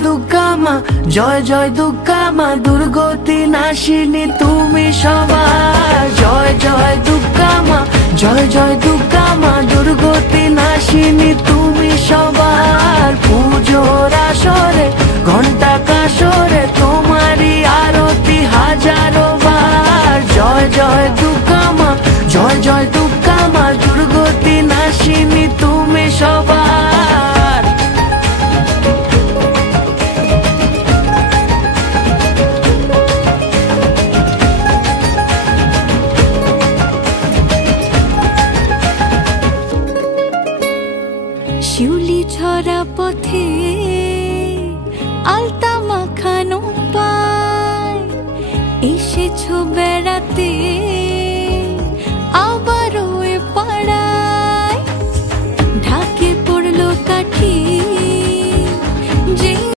দুর্গা মা, জয় জয় দুর্গা মা, দুর্গতি নাশিনী তুমি সবার। জয় জয় দুর্গা মা, জয় জয় দুর্গা মা, দুর্গতি নাশিনী তুমি সবার। পুজোর আসরে ঘন্টা কাসরে তোমারই আরতি হাজারো বার। জয় জয় দুর্গা মা, জয় জয় দুর্গা মা, দুর্গতি নাশিনী তুমি সবার। শিউলি ছড়া পথে আলতা মাখানো পায়, এসেছো বেড়া